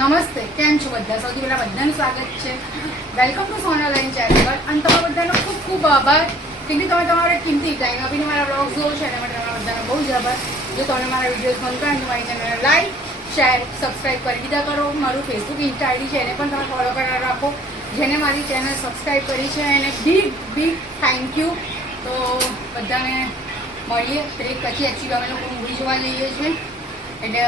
નમસ્તે, કેમ છો બધા? સૌથી પહેલાં બધાનું સ્વાગત છે. વેલકમ ટુ સોનાલાઈન ચેનલ. અને તમારા બધાનો ખૂબ ખૂબ આભાર કેમ કે તમે તમારે કિંમતી ટાઈમ આપીને મારા બ્લોગ જોવો છો એના માટે તમારા બધાનો બહુ જ આભાર. જો તમે મારા વિડીયોઝ ગમતા હોય તો મારી ચેનલને લાઈક, શેર, સબસ્ક્રાઈબ કરી દીધા કરો. મારું ફેસબુક, ઇન્સ્ટા આઈડી છે એને પણ તમે ફોલો કરવા રાખો. જેને મારી ચેનલ સબસ્ક્રાઈબ કરી છે એને બિગ થેન્ક યુ. તો બધાને મળીએ બ્રેક પછી. એકચ્યુઅલી અમે લોકો મૂવી જોવા જઈએ છીએ એટલે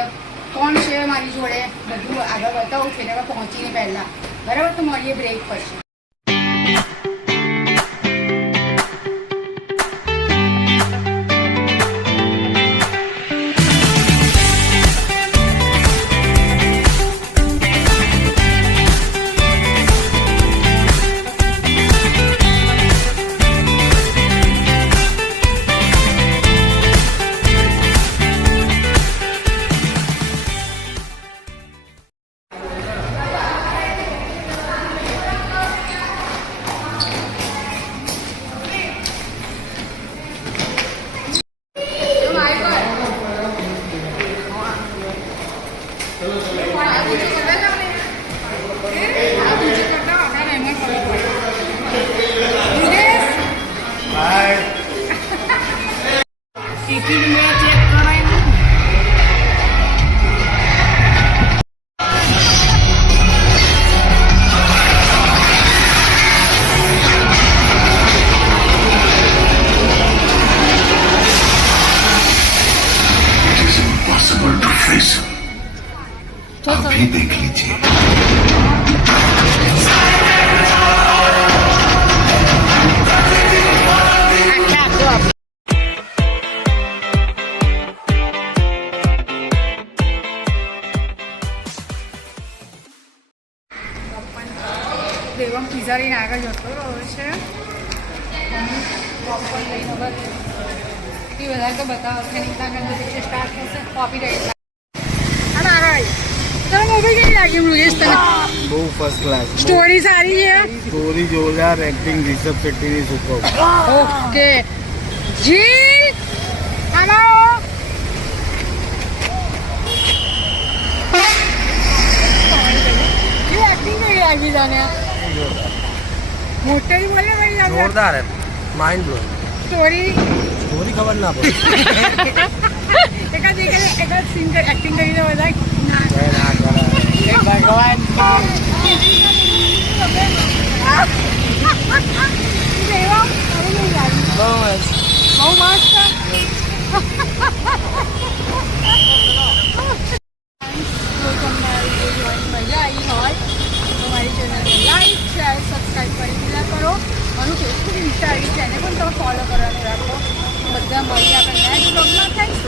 કોણ છે મારી જોડે બધું આગળ બતાવું છું એટલે પહોંચીને પહેલાં. બરાબર, તો મળીએ બ્રેક પછી. अभी देख लीजिए. દેવમ પિઝા લઈને આગળ જતો રહ્યો છે. પોપકોર્ન લઈને બસ એટલી વધારે તો બતાવો નહીં ત્યાં સ્ટાર્ટ થશે કોપી રાઈટ. અને આગળ તમે મૂવી કેવી લાગી? મુકેશ તને બહુ ફર્સ્ટ ક્લાસ. સ્ટોરી સારી છે. સ્ટોરી જોરદાર, એક્ટિંગ રિષભ શેટ્ટીની સુપર. ઓકે જી આવો. કેવી એક્ટિંગ કેવી લાગી તને? મોટે બોલે ભાઈ લાગે જોરદાર હે, માઇન્ડ બ્લોઇંગ. સ્ટોરી ખબર ના પડે. એકાદ સીન એક્ટિંગ કરી દો બધા. ભગવાન બહુ મસ્ત. મજા આવી હોય તો મારી ચેનલને લાઈક, શેર, સબસ્ક્રાઈબ કરી દીધા કરો. મારું ફેસબુક, ઇન્સ્ટા આઈડી છે એને પણ તમે ફોલો કરવાનું રાખો. બધા મળી આપણે નેક્સ્ટ બ્લોગમાં. થેન્ક્સ.